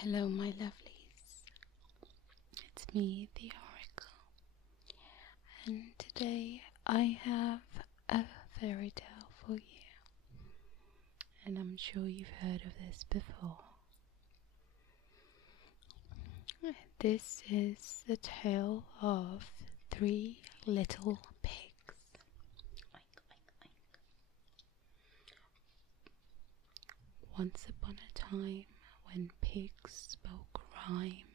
Hello my lovelies, it's me, the Oracle, and today I have a fairy tale for you, and I'm sure you've heard of this before. This is the tale of 3 little pigs. Oink, oink, oink. Once upon a time, when pigs spoke rhyme,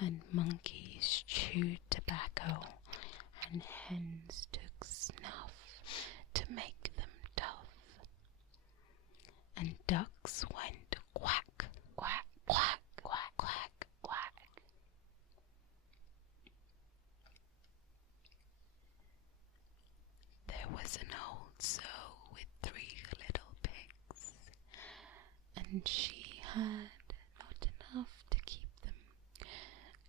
and monkeys chewed tobacco, and hens took snuff to make them tough, and ducks went quack, quack, quack, quack, quack, quack. There was an old sow with 3 little pigs, and she had not enough to keep them.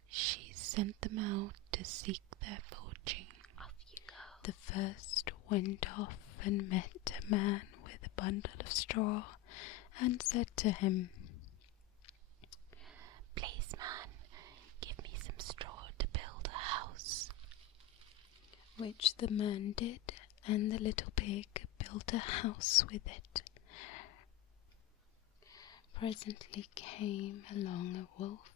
She sent them out to seek their fortune. Off you go. The first went off and met a man with a bundle of straw, and said to him, "Please, man, give me some straw to build a house." Which the man did, and the little pig built a house with it. Presently came along a wolf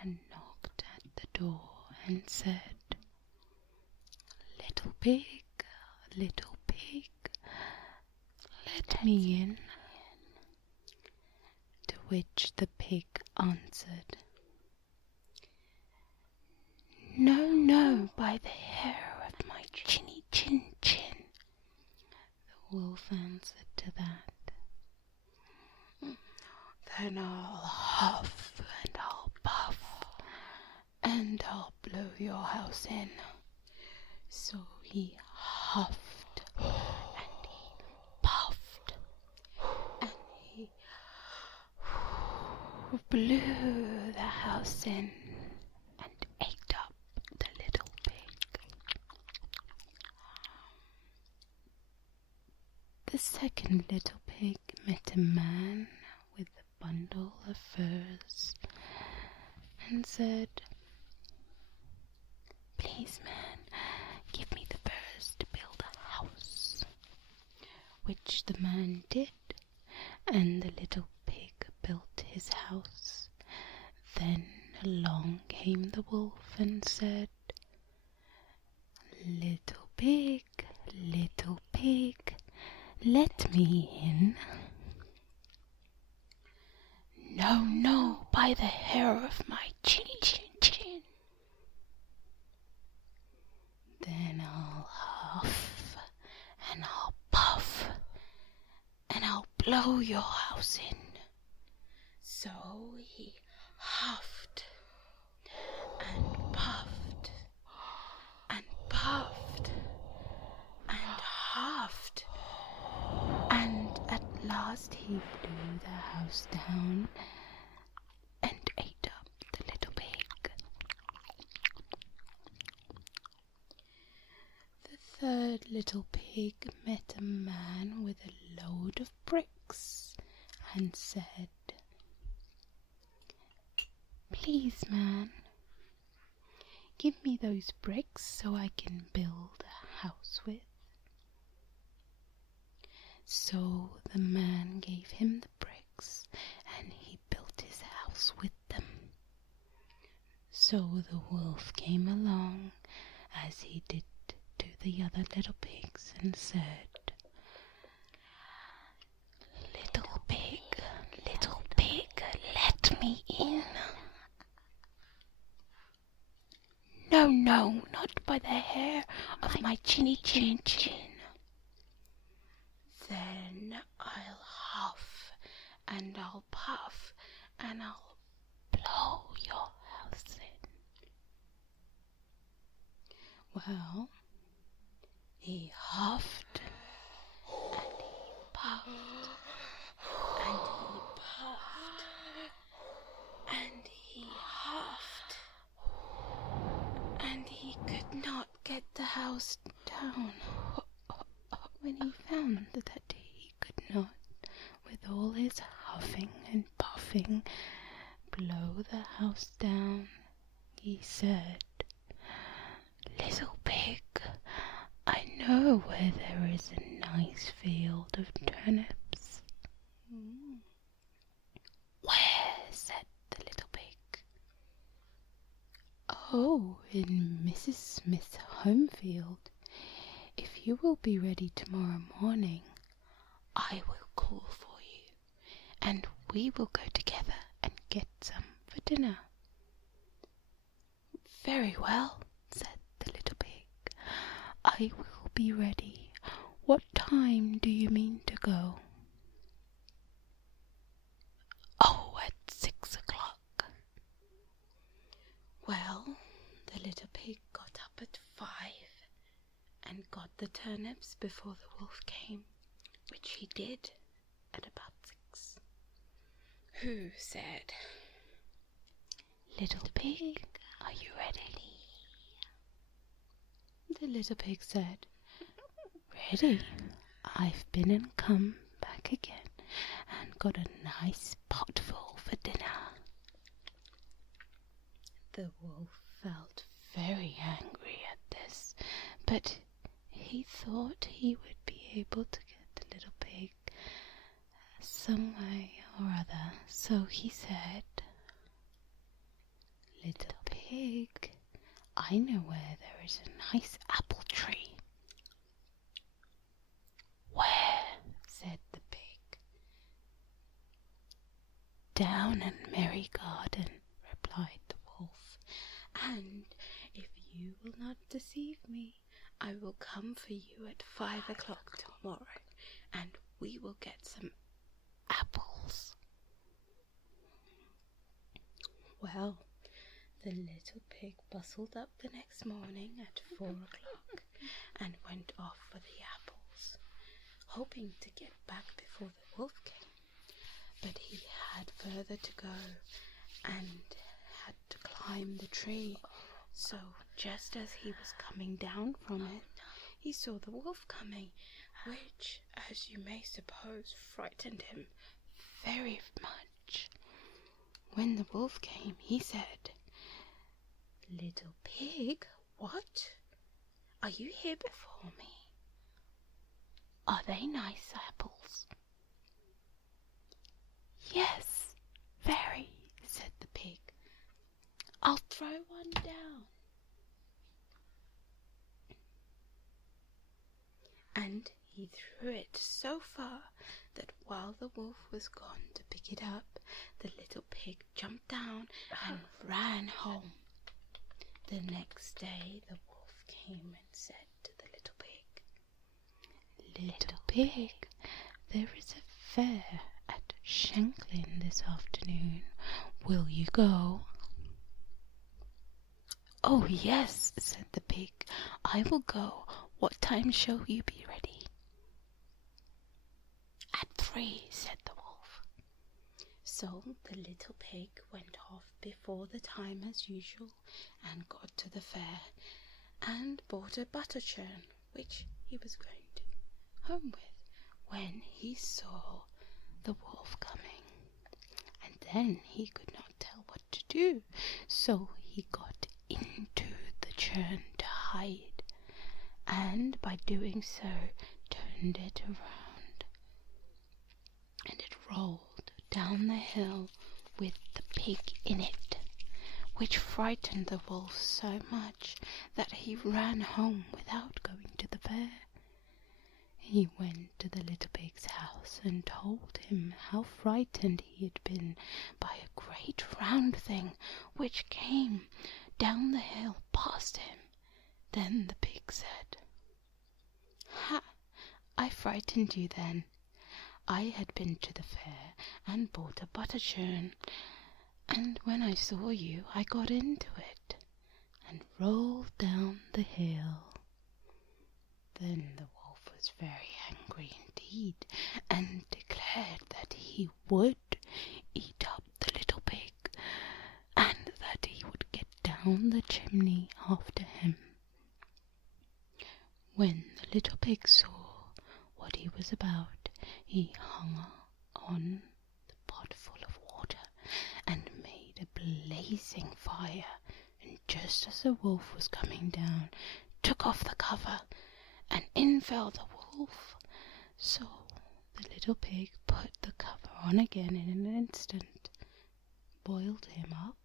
and knocked at the door and said, "Little pig, let me in." To which the pig answered, "No, no, by the hair of my chinny chin chin." The wolf answered to that, "Then I'll huff and I'll puff, and I'll blow your house in." So he huffed and he puffed and he blew the house in and ate up the little pig. The second little pig met a man with a bundle of furs and said, "Please, man, give me the furs to build a house." Which the man did, and the little pig built his house. Then along came the wolf and said, little pig, let me in." "No, no, by the hair of my chin chin chin." "Then I'll huff and I'll puff and I'll blow your house in." So he huffed and puffed and puffed and huffed, and at last he blew the house down and ate up the little pig. The third little pig met a man with a load of bricks and said, "Please, man, give me those bricks so I can build a house with." So the man gave him the bricks, and he built his house with them. So the wolf came along, as he did to the other little pigs, and said, little pig, let me in." "No, no, not by the hair of my chinny chin chin." "Then I'll huff and I'll puff and I'll blow your house in." Well, he huffed and he puffed and he puffed and he huffed, and he could not get the house down. When he found that he could not, with all his huffing and puffing, blow the house down, he said, "Little pig, I know where there is a nice field of turnips." "Where?" said the little pig. "Oh, in Mrs. Smith's home field. If you will be ready tomorrow morning, I will call for you, and we will go together and get some for dinner." "Very well," said the little pig. "I will be ready. What time do you mean to go?" "Oh, at 6 o'clock." Well, the little pig got up at 5 and got the turnips before the wolf came, which he did at about 6. Who said, "Little pig, are you ready?" The little pig said, "Ready. I've been and come back again and got a nice potful for dinner." The wolf felt very angry at this, but he thought he would be able to get the little pig some way or other, so he said, "Little pig, I know where there is a nice apple tree." "Where?" said the pig. "Down in Merry Garden," replied the wolf, "and if you will not deceive me, I will come for you at 5 o'clock tomorrow, and we will get some apples." Well, the little pig bustled up the next morning at 4 o'clock and went off for the apples, hoping to get back before the wolf came. But he had further to go and had to climb the tree. So just as he was coming down from it, he saw the wolf coming, which, as you may suppose, frightened him very much. When the wolf came, he said, "Little pig, what? Are you here before me? Are they nice apples?" "Yes, very," said the pig. "I'll throw one down." And he threw it so far that while the wolf was gone to pick it up, the little pig jumped down and ran home. The next day the wolf came and said to the little pig, "Little pig, there is a fair at Shanklin this afternoon. Will you go?" "Oh, yes," said the pig. "I will go. What time shall you be ready?" "At 3, said the wolf. So the little pig went off before the time as usual and got to the fair and bought a butter churn, which he was going to home with, when he saw the wolf coming. And then he could not tell what to do, so he got into the churn to hide, and by doing so turned it around, and it rolled down the hill with the pig in it, which frightened the wolf so much that he ran home without going to the fair. He went to the little pig's house and told him how frightened he had been by a great round thing which came down the hill past him. Then the pig said, "Ha! I frightened you then. I had been to the fair and bought a butter churn, and when I saw you I got into it and rolled down the hill." Then the wolf was very angry indeed, and declared that he would eat up the little pig, and that he would get down the chimney after him. When the little pig saw what he was about, he hung on the pot full of water and made blazing fire, and just as the wolf was coming down, took off the cover, and in fell the wolf. So the little pig put the cover on again in an instant, boiled him up,